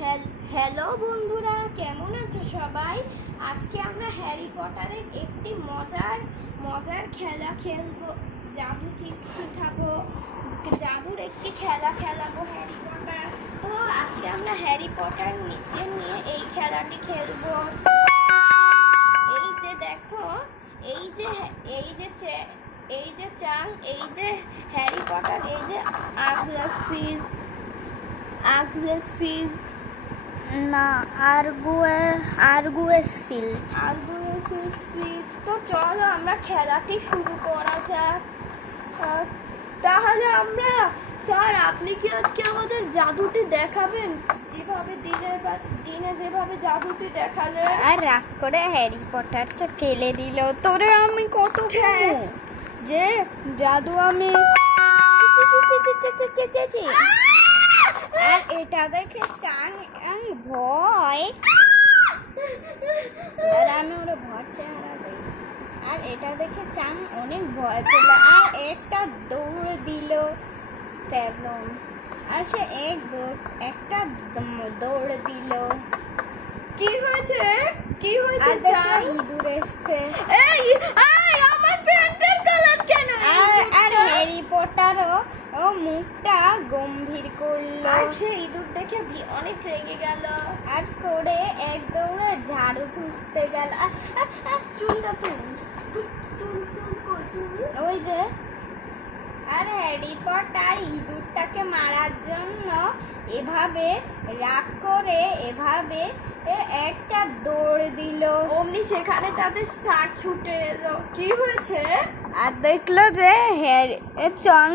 Hello বন্ধুরা, কেমন আছো সবাই? আজকে আমরা হ্যারি পটারের একটি মজার খেলা খেলবো, জাদু শেখাবো, জাদুর একটি খেলা খেলাবো হ্যারি পটার। তো আজকে আমরা হ্যারি পটার নিয়ে এই খেলাটি খেলবো। এই যে দেখো, এই যে চাং, এই যে হ্যারি পটার, এই যে আর্গুয়াস ফিল্ড না, আর্গুয়েস ফিল্ড। তো চলো আমরা খেলাটি শুরু করা যাক। তাহলে আমরা, স্যার, আপনি কি আজকে আমাদের জাদুটি দেখাবেন, যেভাবে দিনে যেভাবে জাদুটি দেখালেন? আর রাগ করে হ্যারি পটারটা ফেলে দিল। তোরে আমি কত যে জাদু আমি, আর এটা দেখে চাং ভয়, আর আমি ওরা ভয় চেহারা দিই। আর এটা দেখে চাং অনেক ভয় পেল আর একটা দৌড় দিল তেমন। আর সে একটা দৌড় দিল। কি হয়েছে? ইঁদুর এসছে। আমার প্যান্টের কালার কেন? আর হ্যারি পটারও মুখটা গম্ভীর করলো। আর সে ইঁদুর দেখে অনেক রেগে গেল আর করে এক দৌড়ে ঝাড়ু খুঁজতে গেল। চুলটা ওই যে, আর হ্যারি পটার ইঁদুরটাকে মারার জন্য এভাবে রাগ করে এভাবে একটা দৌড় দিল। অমনি সেখানে তাদের স্যার ছুটে এলো। কি হয়েছে? আর দেখলো যে চং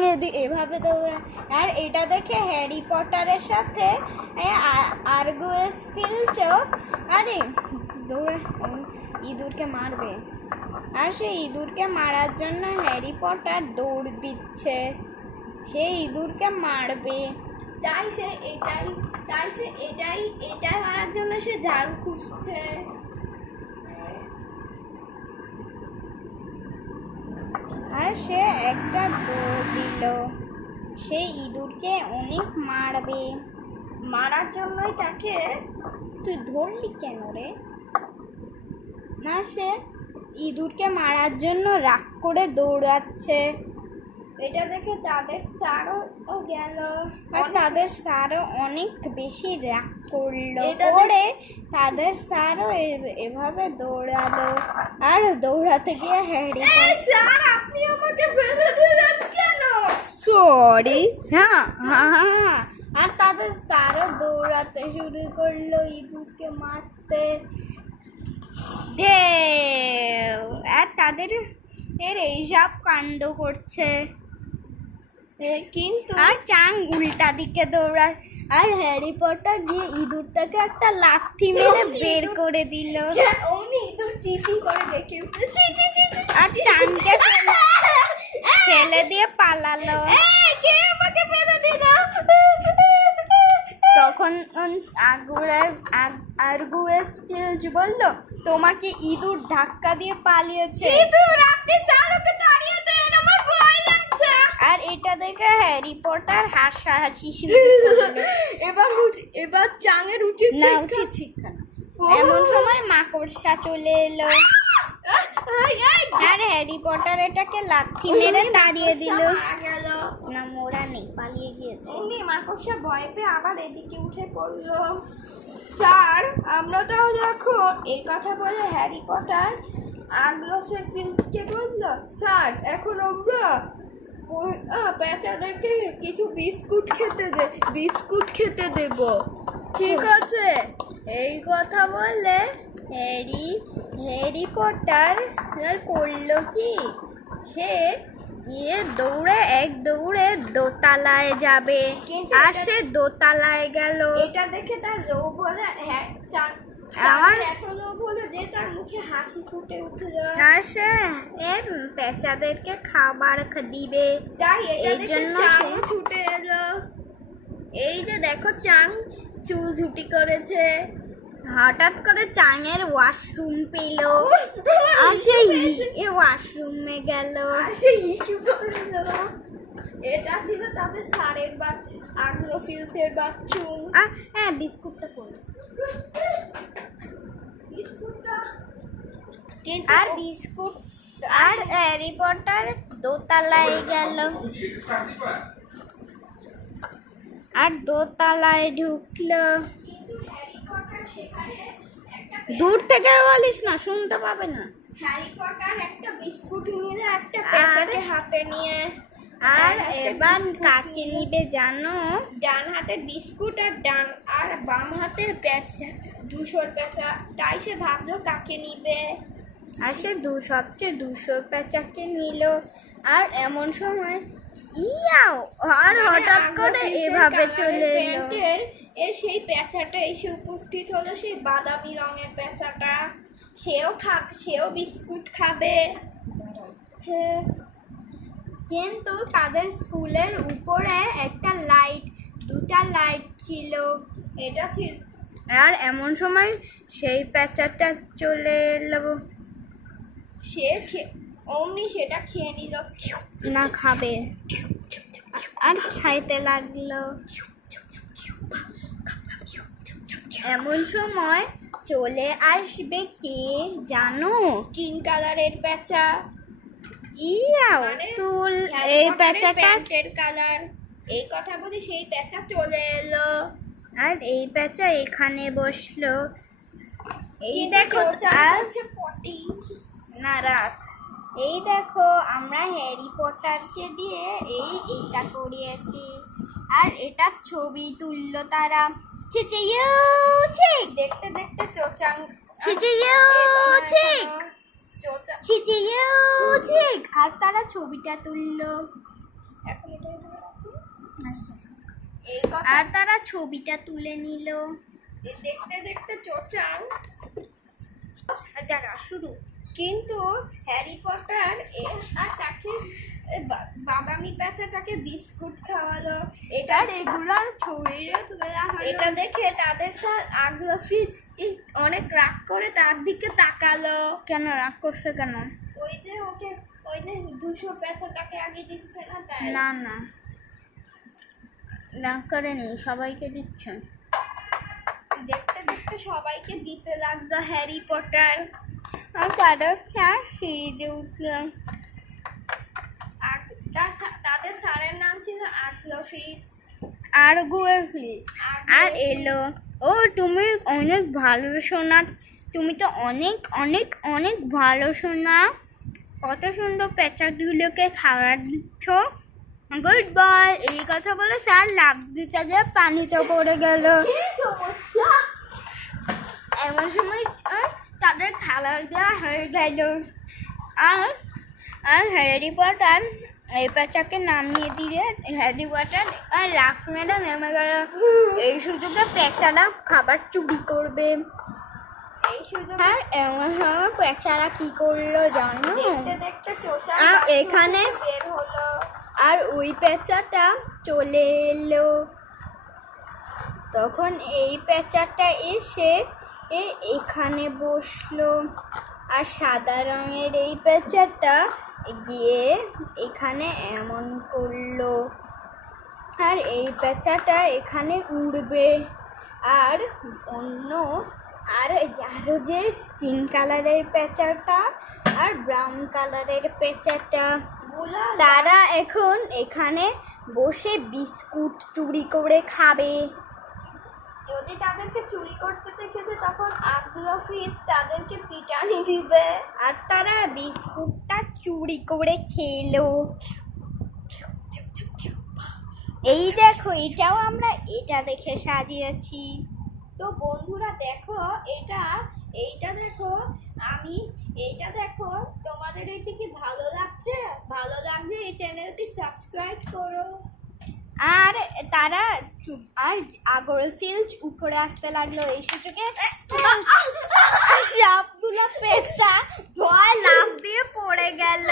এভাবে দৌড়ায়। আর এটা দেখে হ্যারি পটারের সাথে আর্গুয়েস ফিল্ডও আরে দৌড়ে ইঁদুরকে মারবে। আর সেই ইঁদুরকে মারার জন্য হ্যারি পটার দৌড় দিচ্ছে, সে ইঁদুরকে মারবে। তাই সে এটাই মারার জন্য সে ঝাড়ু খুঁজছে। আর সে একটা দৌড় দিল, সে ইঁদুরকে অনেক মারবে। মারার জন্যই তাকে। তুই ধরলি কেন রে? না, সে ইঁদুরকে মারার জন্য রাগ করে দৌড়াচ্ছে। এটা দেখে তাদের স্যারও গেল। আর তাদের স্যারও অনেক বেশি রাগ করলো। করে তাদের স্যারও এভাবে দৌড়ালো। আর দৌড়াতে গিয়ে হ্যারি, স্যার, আপনি আমাকে ফেলে দিলেন কেন? সরি। হ্যাঁ, আর তাদের স্যারও দৌড়াতে শুরু করলো ইঁদুরকে মারতে। আর তাদের এইসব কাণ্ড করছে। কিন্তু আর চাং উল্টা দিকে দৌড়ায়। আর হ্যারি পটার গিয়ে ইঁদুরটাকে একটা লাথি মেরে বের করে দিল। অমনি ইঁদুর চিঠি করে দেখে আর চাংকে ফেলে দিয়ে পালালো। কে আমাকে ফেলে দিল? তখন আর্গুয়েস ফিল্ড বলল, তোমাকে ইঁদুর ধাক্কা দিয়ে পালিয়েছে। ইঁদুর, আপনি স্যারকে তাড়িয়ে দেন, আমার ভয় লাগছে। আর এটা দেখে হ্যারি পটার হাসাহাসি শুরু করলো। এবার চাঙের উচিত শিক্ষা না। এমন সময় মাকড়সা চলে এলো। আর হ্যারি পটার এটাকে লাথি মেরে তাড়িয়ে দিল। না, মোরা নেই, পালিয়ে গিয়েছে। মাকড়সা ভয় পেয়ে আবার এদিকে উঠে পড়লো। স্যার, আমরা তাহলে এখন, এই কথা বলে হ্যারি পটার আর্গুয়াসের ফিল্ডকে বলল, স্যার, এখন আমরা পেঁচাদেরকে কিছু বিস্কুট খেতে দেব। ঠিক আছে। এই কথা বললে হ্যারি পটার করলো কি, সে গিয়ে দৌড়ে দোতলায় যাবে। আর সে দোতলায় গেল। এটা দেখে তার লোভ হলো, এত লোভ হলো যে তার মুখে হাসি ফুটে উঠল। আর সে পেঁচাদেরকে খাবার দিবে। তাই এই জন্য ছুটে এলো। এই যে দেখো, চাং চুল ঝুটি করেছে। হঠাৎ করে চাঙের ওয়াশরুম পেল। আর সে ওয়াশরুমে গেল। এটা ছিল তাদের স্যারের আগ্রো ফিল্ডসের বাথরুম। বিস্কুটটা কোন? আর বিস্কুট আর হ্যারি পটার দোতলায় গেল আর দোতলায় ঢুকলো। দূর থেকে বলিস না, শুনতে পাবে না। হ্যারি পটার একটা বিস্কুট নিল একটা পেঁচাকে হাতে নিয়ে। আর এবার কাকে নিবে জানো? ডান হাতে বিস্কুট আর বাম হাতে পেঁচা, ধূসর পেঁচা। তাই সে ভাবলো কাকে নিবে। আর সে সবচেয়ে ধূসর পেঁচাকে নিল। আর এমন সময় ইয়াও আর হঠাৎ করে এভাবে চলে এলো। এর সেই পেঁচাটা এসে উপস্থিত হলো, সেই বাদামি রঙের পেঁচাটা। সেও বিস্কুট খাবে। হ্যাঁ, কিন্তু তাদের স্কুলের উপরে দুটা লাইট ছিল। এটা ছিল। আর এমন সময় সেই পেঁচাটা চলে এলো। অমনি সেটা খেয়ে নিল। না খাবে আর খাইতে লাগলো। এমন সময় চলে আসবে কে জানো? স্কিন কালারের পেঁচা। ইয়াও তুল এই পেঁচাটা কালার। এই কথা বলি সেই পেঁচা চলে এলো। আর এই পেঁচা এখানে বসলো। এই দেখো পটি না রাখ। এই দেখো আমরা হ্যারি পটারকে দিয়ে এইটা করিয়েছি। আর এটা ছবি তুললো তারা। দেখতে দেখতে চোচাং আর তারা ছবিটা তুললো। আর তারা ছবিটা তুলে নিল। দেখতে দেখতে চোচাং শুরু। কিন্তু হ্যারি পটার আর তাকে বাদামি পেঁচা তাকে বিস্কুট খাওয়ালো। এটা রেগুলার ছবিটা তুলে রাখা। এটা দেখে তাদের স্যার আগ্রফিজ অনেক রাগ করে তার দিকে তাকালো। কেন রাগ করছে কেন? ওই যে ধূসর পেঁচাটাকে আগে দিচ্ছে না তাই। না রাগ করেনি, সবাইকে দিচ্ছে। দেখতে দেখতে সবাইকে দিতে লাগলো হ্যারি পটার। আর তাদের স্যার সিঁড়িতে উঠলাম। তাদের স্যারের নাম ছিল আগ্রফিজ। আর এলো। ও তুমি অনেক ভালো শোনা, তুমি তো অনেক অনেক অনেক ভালো শোনা। কত সুন্দর পেঁচাগুলোকে খাবার দিচ্ছ। Good boy. এই কথা বলে স্যার লাফ দিতে গিয়ে পানিতে পড়ে গেল। এমন সময় তাদের খাবার দেওয়া হয়ে গেল। আর হ্যারি পটার এই পেঁচাকে নামিয়ে দিয়ে হ্যারি পটার আর লাফ মেরে নেমে গেল। এই সুযোগে পেঁচারা খাবার চুরি করবে। এই সুযোগে হ্যাঁ, এমন সময় পেঁচারা কি করলো জানো? দেখতে দেখতে চোচাং এখানে বের হলো। আর ওই পেঁচাটা চলে এলো। তখন এই পেঁচাটা এসে এখানে বসলো। আর সাদা রঙের এই পেঁচাটা গিয়ে এখানে এমন করলো। আর এই পেঁচাটা এখানে উড়বে। আর আরো যে স্কিন কালারের পেঁচাটা আর ব্রাউন কালারের পেঁচাটা, তারা এখন এখানে বসে বিস্কুট চুরি করে খাবে। যদি তাদেরকে চুরি করতে দেখেছে তখন আগ্রফিজ তাদেরকে পিটানি দিবে। আর তারা বিস্কুটটা চুরি করে খেলো। এই দেখো, এটাও আমরা এটা দেখে সাজিয়েছি। তো বন্ধুরা দেখো, এইটা দেখো তোমাদের এটি কি ভালো লাগছে? ভালো লাগলে এই চ্যানেলটি সাবস্ক্রাইব করো। আর তারা আগ্রফিজ উপরে আসতে লাগলো। এই সুযোগে সবগুলো পেঁচা ভয় লাফ দিয়ে পড়ে গেল।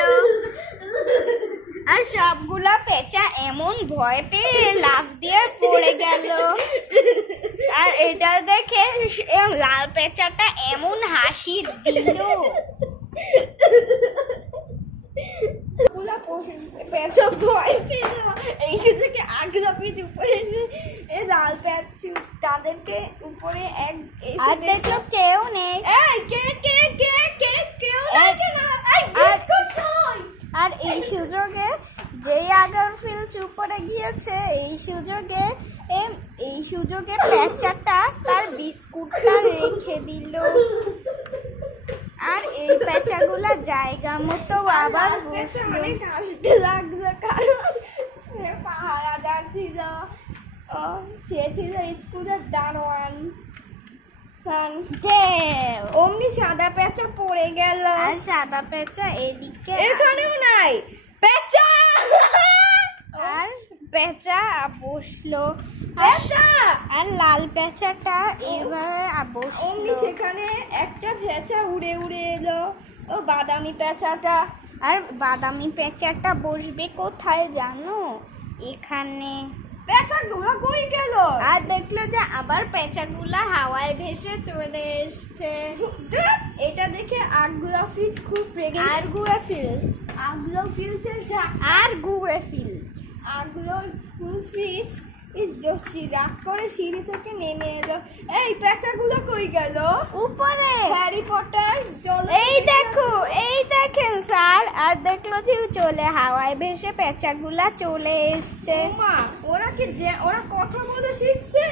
আর সবগুলো পেঁচা এমন ভয় পেয়ে লাফ দিয়ে পড়ে গেল। আর এটা দেখে লাল পেঁচাটা এমন হাসি দিল। পেঁচা ভয় পেল, এই সুযোগে আগলা পিচ উপরে লাল পেঁচু তাদেরকে উপরে এক আর দেখলো কেউ নেই। আর এই সুযোগে যেই আগরফিল্চ উপরে গিয়েছে, এই সুযোগে পেঁচাটা তার বিস্কুটটা রেখে দিল। আর এই পেঁচাগুলা জায়গা মতো আবার বসলো। হাসতে লাগলো, কারণ পাহারাদার ছিল, সে ছিল স্কুলের দারোয়ান। অমনি সাদা পেঁচা পড়ে গেল। আর সাদা পেঁচা এদিকে, এখানেও নাই পেঁচা। আর পেঁচা বসলো, পেঁচা আর লাল পেঁচাটা এবারে বসলো। অমনি সেখানে একটা পেঁচা উড়ে উড়ে এলো, ও বাদামি পেঁচাটা। আর বাদামি পেঁচাটা বসবে কোথায় জানো? এখানে। পেঁচাগুলো কই গেল? আর দেখলো যে আবার পেঁচাগুলা হাওয়ায় ভেসে চলে এসছে। এটা দেখে আগলা ফিজ খুব রেগে, আরগুয়ে ফিল্চ, আগলো ফিজের আরগুয়ে ফিল্চ, আগলো ফিজ জোশি রাগ করে সিঁড়ি থেকে নেমে এলো। এই পেঁচাগুলো কই গেল? উপরে। হ্যারি পটার চলো, এই দেখেন স্যার। আর দেখলো যে চলে হাওয়ায় ভেসে পেঁচাগুলা চলে এসছে। মা, ওরা কথা বলে শিখছে।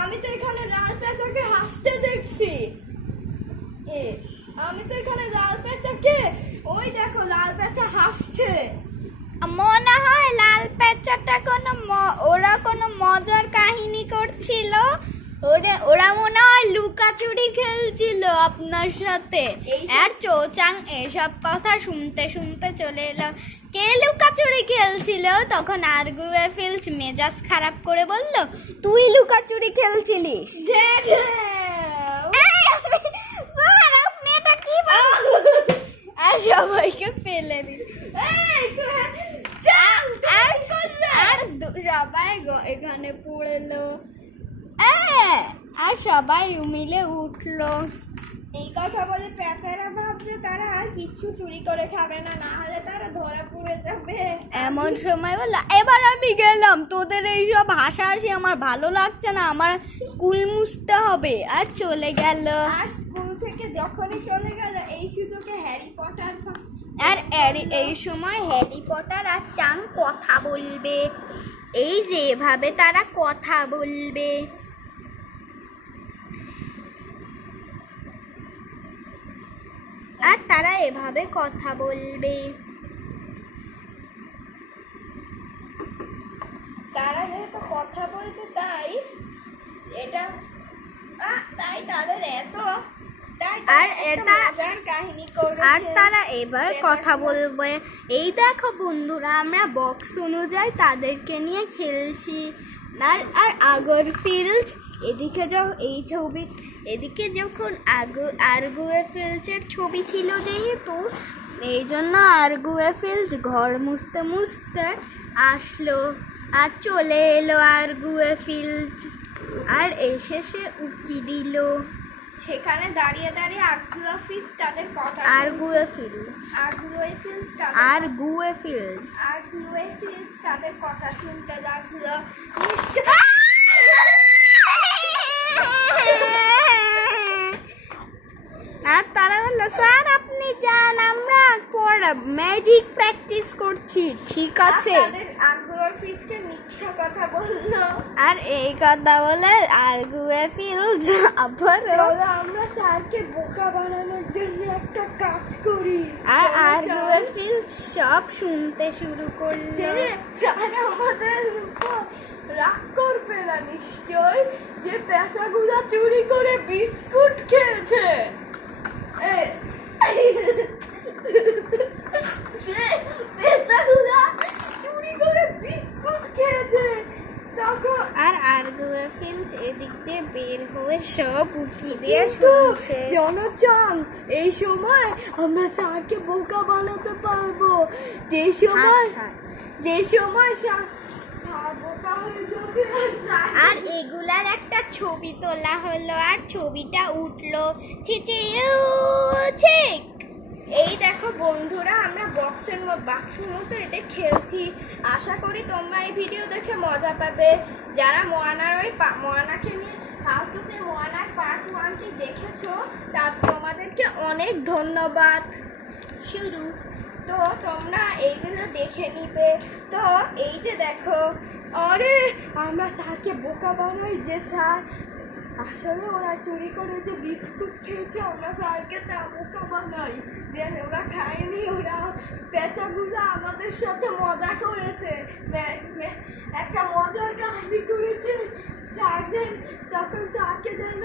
আমি তো এখানে লাল পেঁচাকে হাসতে দেখছি। ওই দেখো লাল পেঁচা হাসছে। মনে হয় লাল পেঁচাটা ওরা কোনো মজার কাহিনী করছিল। ওরা মনে হয় লুকাচুরি খেলছিল আপনার সাথে। আর চৌচাং এসব কথা শুনতে শুনতে চলে এলো। কে লুকাচুরি খেলছিল? তখন আরগুয়ে ফিল্চ মেজাজ খারাপ করে বলল, তুই লুকাচুরি খেলছিলিস। আপনি এটা কি বলেন? আর সবাইকে ফেলে দিল। আর সবাই এখানে পড়লো। আর সবাই মিলে উঠলো। এই কথা বলে পেঁচারা ভাবছে তারা আর কিছু চুরি করে খাবে না, না হলে তারা ধরা পড়ে যাবে। এমন সময় বললো, এবার আমি গেলাম, তোদের এইসব হাসাহাসি আমার ভালো লাগছে না, আমার স্কুল মুছতে হবে। আর চলে গেল। আর স্কুল থেকে যখনই চলে গেল, এই সুযোগে হ্যারি পটার আর এই সময় হ্যারি পটার আর চাং কথা বলবে। এই যে এভাবে তারা কথা বলবে। আর তারা এভাবে কথা বলবে। তারা যেহেতু কথা বলবে, তাই তাদের কাহিনী করবে। আর তারা এবার কথা বলবে। এই দেখো বন্ধুরা, আমরা বক্স অনুযায়ী তাদেরকে নিয়ে খেলছি। আর আগরফিল্চ এদিকে যখন আরগুয়ে ফিল্চের ছবি ছিল, যেহেতু এই জন্য আরগুয়ে ফিল্চ ঘর মুছতে মুছতে আসলো। আর চলে এলো আরগুয়ে ফিল্চ। আর এসে সে উকি দিল। সেখানে দাঁড়িয়ে দাঁড়িয়ে আরগুয়ে ফিল্চ তাদের কথা তাদের কথা শুনতে লাগলো। আর তারা বললো, স্যার আপনি যান, আমরা ম্যাজিক প্র্যাকটিস করছি। ঠিক আছে। আরগুয়ে ফিল্চকে মিথ্যা কথা বললো। আর এই কথা বলে আরগুয়ে ফিল্চ আবার আমরা স্যারকে বোকা বানানোর জন্য একটা কাজ করি। আর আরগুয়ে ফিল্চ সব শুনতে শুরু করলো। স্যার আমাদের উপর রাগ করবে না নিশ্চয়, যে পেঁচাগুলা চুরি করে বিস্কুট খেয়েছে। পেঁচাগুলা চুরি করে বিস্কুট খেয়েছে। তখন আর আরগুয়ে ফিল্চ এদিক দিয়ে বের হয়ে সব উকি দিয়ে শুনছে। জনচান, এই সময় আমরা স্যারকে বোকা বানাতে পারবো। যে সময় আর এগুলার একটা ছবি তোলা হলো। আর ছবিটা উঠলো ঠিক। এই দেখো বন্ধুরা, আমরা বাক্সের মতো এটা খেলছি। আশা করি তোমরা এই ভিডিও দেখে মজা পাবে। যারা মোয়ানাকে নিয়ে হাউ টু প্লে মোয়ানার পার্ট 1টি দেখেছো, তার তোমাদেরকে অনেক ধন্যবাদ। শুরু তো তোমরা এইগুলো দেখে নিবে। তো এই যে দেখো, আরে আমরা স্যারকে বোকা বানাই যে স্যার আসলে ওরা চুরি করে যে বিস্কুট খেয়েছে, আমরা স্যারকে তা বোকা বানাই যে ওরা খায়নি। ওরা পেঁচাগুলো আমাদের সাথে মজা করেছে, একটা মজার কাহিনী করেছে। স্যার তখন স্যারকে যেন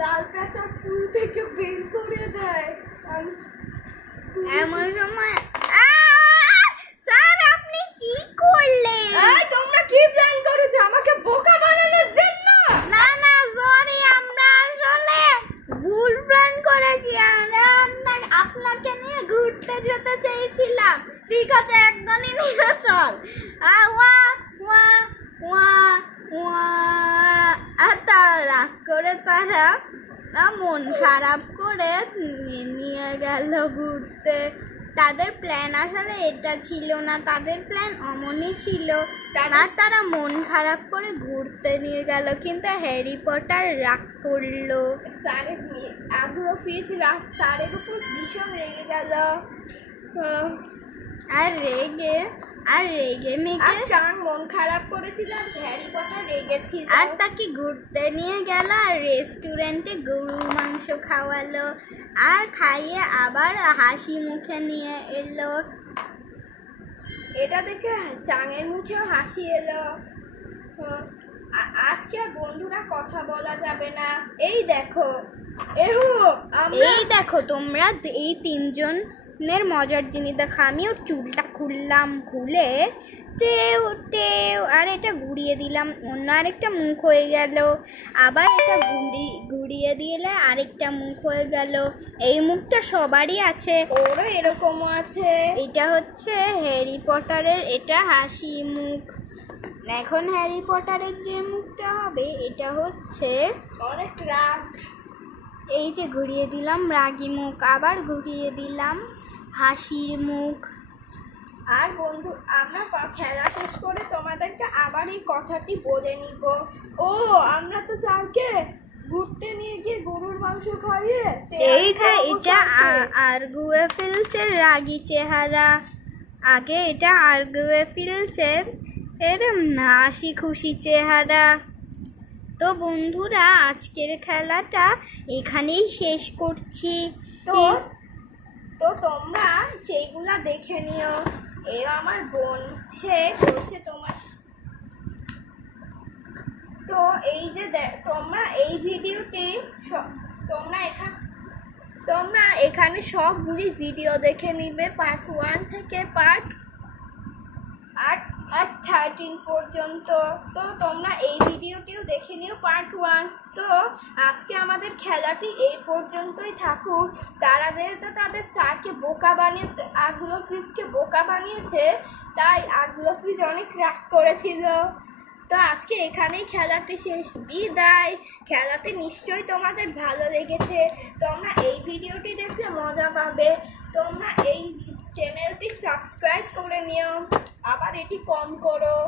লাল পেঁচা স্কুল থেকে বের করে দেয়। এমন সময় স্যার আপনি কি করলেন? তোমরা কি প্ল্যান করেছো আমাকে বোকা বানানোর জন্য? না না সরি, আমরা আসলে ভুল প্ল্যান করেছি। আমরা আপনাকে নিয়ে ঘুরতে যেতে চেয়েছিলাম। ঠিক আছে, একদমই নিয়ে চল। রাগ করে তারা মন খারাপ করে নিয়ে গেল ঘুরতে। তাদের প্ল্যান আসলে এটা ছিল না, তাদের প্ল্যান অমনই ছিল। তারা মন খারাপ করে ঘুরতে নিয়ে গেল, কিন্তু হ্যারি পটার রাগ করলো। স্যারের আগ্রহ ফিরেছিল, স্যারের উপর ভীষণ রেগে গেল। আর রেগে মেগে চান মন খারাপ করেছিল, আর হ্যারি পটার রেগেছিল। আর তাকে ঘুরতে নিয়ে গেল, আর রেস্টুরেন্টে গরুর মাংস খাওয়ালো, আর খাইয়ে আবার হাসি মুখে নিয়ে এলো। এটা দেখে চাঙের মুখেও হাসি এলো। আজকে আর বন্ধুরা কথা বলা যাবে না। এই দেখো তোমরা এই তিনজনের মজার জিনিস দেখো। আমি ওর চুলটা খুললাম, খুলে আর এটা ঘুরিয়ে দিলাম, অন্য আরেকটা মুখ হয়ে গেল। আবার এটা ঘুরিয়ে দিলে আরেকটা মুখ হয়ে গেল। এই মুখটা সবারই আছে, ওরও এরকমও আছে। এটা হচ্ছে হ্যারি পটারের, এটা হাসি মুখ। এখন হ্যারি পটারের যে মুখটা হবে, এটা হচ্ছে অনেক রাগ। এই যে ঘুরিয়ে দিলাম রাগী মুখ, আবার ঘুরিয়ে দিলাম হাসির মুখ। আর বন্ধু, আমরা খেলা শেষ করে তোমাদেরকে আবার এই কথাটি বলে নিব। আমরা তো স্যারকে ঘুরতে নিয়ে গিয়ে গরুর মাংস খাইয়ে এই যে এটা আর্গুয়েফিলসের রাগী চেহারা। আগে এটা আর্গুয়েফিলসের হাসি খুশি চেহারা। তো বন্ধুরা, আজকের খেলাটা এখানেই শেষ করছি। তো তোমরা সেইগুলা দেখে নিও। এ আমার বোন, সে বলছে তোমার। তো এই যে তোমরা এই ভিডিওটি তোমরা এখানে সবগুলি ভিডিও দেখে নিবে, পার্ট 1 থেকে পার্ট 13 পর্যন্ত। তো তোমরা এই ভিডিওটিও দেখে নিও, পার্ট 1। তো আজকে আমাদের খেলাটি এই পর্যন্তই থাকুক। তারা যেহেতু তাদের স্যারকে বোকা বানিয়ে আগ্লোফ্রিজকে বোকা বানিয়েছে, তাই আগ্লোফ্রিজ অনেক রাগ করেছিল। তো আজকে এখানেই খেলাটি শেষ, বিদায়। খেলাতে নিশ্চয়ই তোমাদের ভালো লেগেছে। তোমরা এই ভিডিওটি দেখলে মজা পাবে। তোমরা এই চ্যানেলটি সাবস্ক্রাইব করে নিও, আবার এটি কম করো।